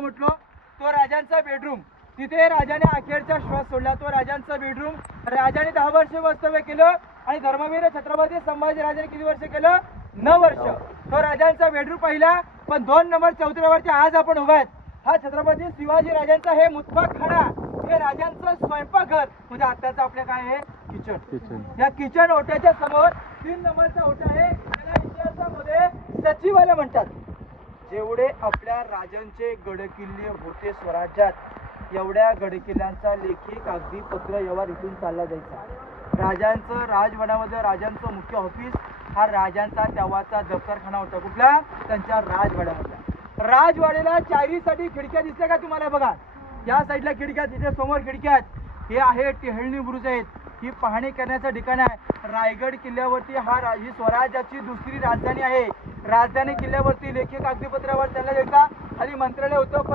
म्हटलो तो राजांचा बेडरूम, तिथे राजाने अखेरचा श्वास सोडला. तो राजांचा बेडरूम, राजाने 10 वर्ष वास्तव्य केलं आणि धर्मवीर छत्रपती संभाजीराजांनी किती वर्ष केलं? 9 वर्ष. तो राजांचा बेडरूम पहिला. पण 2 नंबर चौथऱ्यावरती आज आपण उभा आहेत. हा छत्रपती शिवाजी राजांचा हे मुतफाखाना, हे राजांचं स्वयंपाकघर, म्हणजे आताचं आपलं काय आहे? किचन. या किचन ओट्याच्या समोर 3 नंबरचा ओटा आहे. त्याला इतिहासामध्ये सचिवालय म्हणतात. जेवढे आपल्या राजांचे गडकिल्ले होते स्वराज्यात, एवढ्या गडकिल्ल्यांचा लेखी कागदी पत्र व्यवहार इथून चालला जायचा. राजांचं राजवाड्यामध्ये राजांचं मुख्य ऑफिस हा राजांचा तेव्हाचा दफ्तरखाना होता. कुठला? त्यांच्या राजवाड्यामधला. राजवाड्याला चारीसाठी खिडक्या दिसल्या का तुम्हाला? बघा, या साईडला खिडक्या, तिथे समोर खिडक्या आहेत. हे आहे टेहळणी बुरुज आहेत. ही पाहणी करण्याचं ठिकाण आहे. रायगड किल्ल्यावरती ही स्वराज्याची दुसरी राजधानी आहे. राजधानी किल्ल्यावरती लेखी कागदीपत्रावर त्याला एकदा खाली मंत्रालय होतं. पण